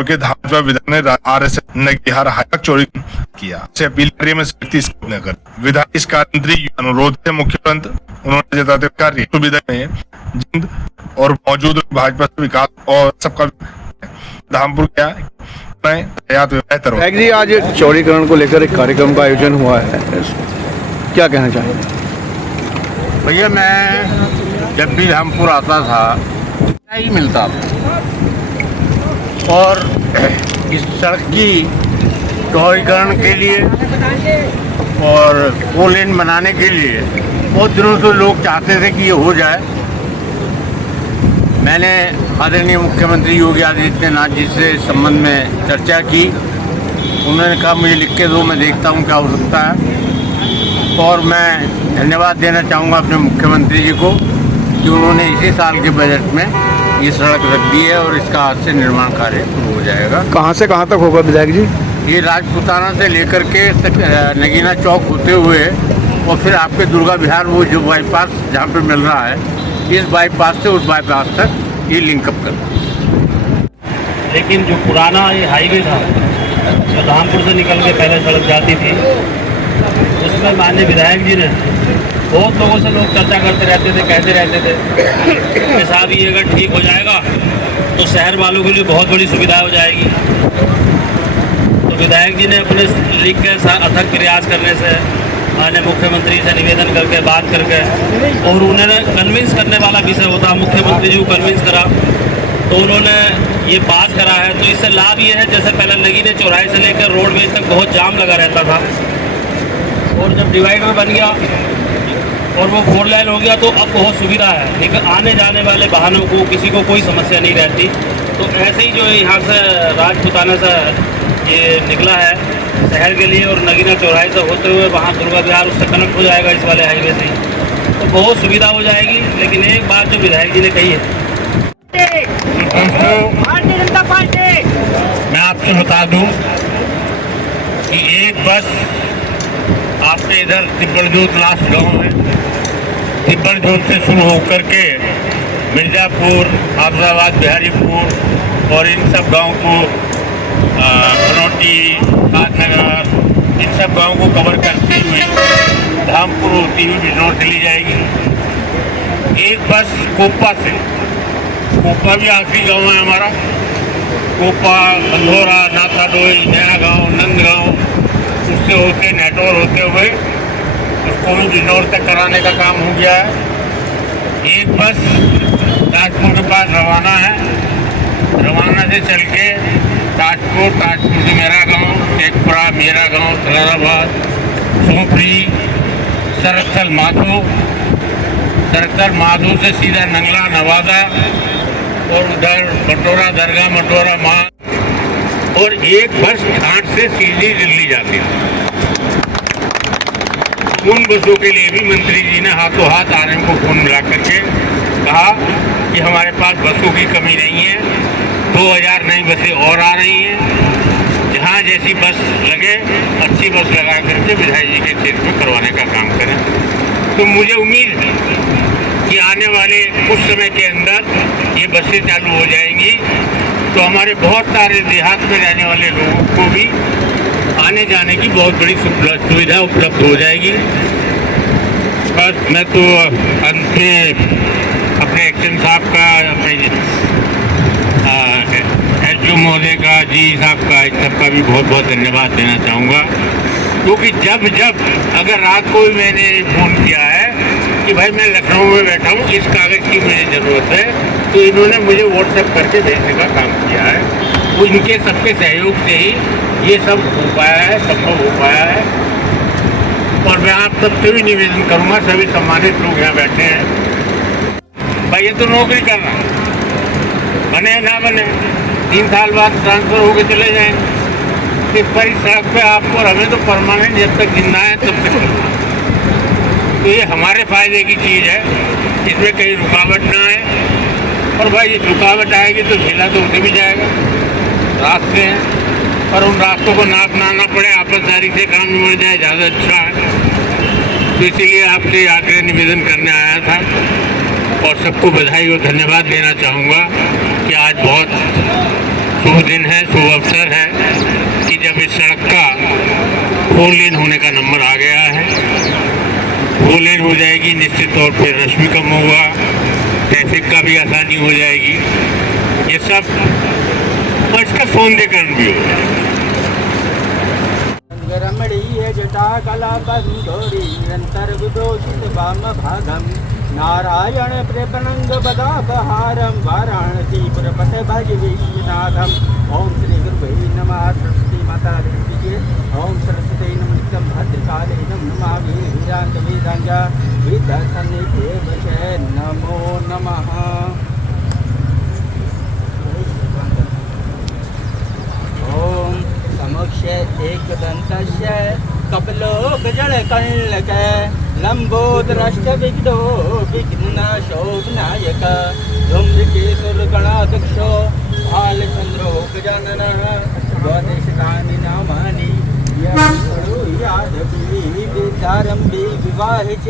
और के भाजपा विधायक ने RSS नगीहार हाईटैक चोरी किया से अपील कार्य में सख्ती न कर विधायक इस कार्य मंत्री अनुरोध से मुख्यमंत्री उन्होंने जताते कार्य सुविधा में जिंद और मौजूद भाजपा विकास और सबका धामपुर क्या बेहतर हो। जी आज चौड़ीकरण को लेकर एक कार्यक्रम का आयोजन हुआ है, क्या कहना चाहेंगे? भैया मैं जब भी धामपुर आता था नहीं मिलता था और इस सड़क की चौड़ीकरण के लिए और 4 लेन बनाने के लिए बहुत दिनों से लोग चाहते थे कि ये हो जाए। मैंने आदरणीय मुख्यमंत्री योगी आदित्यनाथ जी से इस संबंध में चर्चा की। उन्होंने कहा मुझे लिख के दो, मैं देखता हूँ क्या हो सकता है। और मैं धन्यवाद देना चाहूँगा अपने मुख्यमंत्री जी को कि उन्होंने इसी साल के बजट में ये सड़क रख दी है और इसका आज से निर्माण कार्य शुरू हो जाएगा। कहाँ से कहाँ तक होगा विधायक जी? ये राजपुताना से लेकर के नगीना चौक होते हुए और फिर आपके दुर्गा विहार वो जो बाईपास जहाँ पे मिल रहा है, इस बाईपास से उस बाईपास तक ये लिंकअप कर। लेकिन जो पुराना ये हाईवे था जो धामपुर से निकल के पहले सड़क जाती थी, उसमें माननीय विधायक जी ने बहुत लोगों से लोग चर्चा करते रहते थे, कहते रहते थे कि साहब ये अगर ठीक हो जाएगा तो शहर वालों के लिए बहुत बड़ी सुविधा हो जाएगी। तो विधायक जी ने अपने लिख के अथक प्रयास करने से माननीय मुख्यमंत्री से निवेदन करके बात करके और उन्होंने कन्विंस करने वाला विषय होता, मुख्यमंत्री जी को कन्विंस करा तो उन्होंने ये पास करा है। तो इससे लाभ ये है, जैसे पहले नगीने चौराहे से लेकर रोडवेज तक बहुत जाम लगा रहता था और जब डिवाइडर बन गया और वो 4 लेन हो गया तो अब बहुत सुविधा है, लेकिन आने जाने वाले वाहनों को किसी को कोई समस्या नहीं रहती। तो ऐसे ही जो यहाँ से राजपुताना से ये निकला है शहर के लिए और नगीना चौराहे से होते हुए वहाँ दुर्गा विहार उससे कनेक्ट हो जाएगा इस वाले हाईवे से, तो बहुत सुविधा हो जाएगी। लेकिन एक बात जो विधायक जी ने कही है, भारतीय जनता पार्टी, मैं आपसे बता दूं कि एक बस आपके इधर तिब्बड़जोत लास्ट गांव है, तिब्बड़जोत से शुरू होकर के मिर्जापुर, हाफजाबाद, बिहारीपुर और इन सब गांव को बनौटी, राजनगर, इन सब गांव को कवर करती हुई धामपुर होती हुई बिजनौर चली जाएगी। एक बस कोपा से, कोपा भी आखिरी गांव है हमारा, कोपा, बंधोरा, नाथाडोई, नया गांव, नंदगांव, उससे होते नेटौर होते हुए उसको भी बिजनौर तक कराने का काम हो गया है। एक बस ताजपुर के पास रवाना है, रवाना से चल के ताजपुर, ताजपुर से मेरा गांव, टेकपुरा, मेरा गांव, सलाराबाद, सोपरी, सरकल माधो, सरकल माधो से सीधा नंगला, नवादा और उधर मटोरा दरगाह, मटोरा माँ, और एक बस घाट से सीधी दिल्ली जाती है। उन बसों के लिए भी मंत्री जी ने हाथों हाथ आरएम को फोन मिला करके कहा कि हमारे पास बसों की कमी नहीं है, 2000 नई बसें और आ रही हैं, जहाँ जैसी बस लगे अच्छी बस लगा करके विधायक जी के क्षेत्र में करवाने का काम करें। तो मुझे उम्मीद है कि आने वाले कुछ समय के अंदर ये बसें चालू हो जाएंगी, तो हमारे बहुत सारे देहात में रहने वाले लोगों को भी आने जाने की बहुत बड़ी सुविधा उपलब्ध हो जाएगी। बस मैं तो अंत में अपने एक्शन साहब का, अपने एसडीओ महोदय का, जी साहब का, इन सबका भी बहुत बहुत धन्यवाद देना चाहूँगा, क्योंकि जब अगर रात को भी मैंने फ़ोन किया है कि भाई मैं लखनऊ में बैठा हूँ, इस कागज़ की मुझे ज़रूरत है, तो इन्होंने मुझे व्हाट्सएप करके भेजने का काम किया है। वो इनके सबके सहयोग से ही ये सब हो पाया है, संभव हो पाया है। और मैं आप सबसे भी निवेदन करूँगा, सभी सम्मानित लोग यहाँ बैठे हैं, भाई ये तो नौकरी कर रहा है, बने ना बने 3 साल बाद ट्रांसफ़र होकर चले जाएंगे। इस पर इस सड़क पर आपको और हमें तो परमानेंट जब तक जिंदा है तब तक करना है। तो ये हमारे फायदे की चीज़ है, इसमें कहीं रुकावट ना आए। और भाई रुकावट आएगी तो झेला तो उसे भी जाएगा, रास्ते हैं, पर उन रास्तों को नापना आना पड़े, आपसदारी से काम निबड़ जाए, ज़्यादा अच्छा है। तो इसीलिए आपसे आग्रह निवेदन करने आया था और सबको बधाई और धन्यवाद देना चाहूँगा कि आज बहुत शुभ दिन है, शुभ अवसर है कि जब इस सड़क का 4 लेन होने का नंबर आ गया है, 4 लेन हो जाएगी, निश्चित तौर पर रश भी कम होगा, ट्रैफिक का भी आसानी हो जाएगी, ये सब और इसका सौंदर्यकरण भी होगा। रमणीय जटा कला बंधोरी निरंतर विदोषित वाम भागम नारायण प्रपनंग बदापहारम वाराणसी पुरपट भज विश्वनाथम। ओम श्री गुरुवे नमः। सरस्वती माता विजय। ओम सरस्वती नमः भद्रकाले नमः वीरांग वीरांग विद्यासन्निधे वशे नमो नमः। ओम समक्ष एकदन्तस्य कपलो गजलकर्णक लंबोदरश्च विघ्नो विघ्ननाशो विनायक धूम्रकेतुर्गणाध्यक्षो भालचन्द्रो गजाननः द्वादशानि नामानि यादवी विद्यारम्भे विवाहे च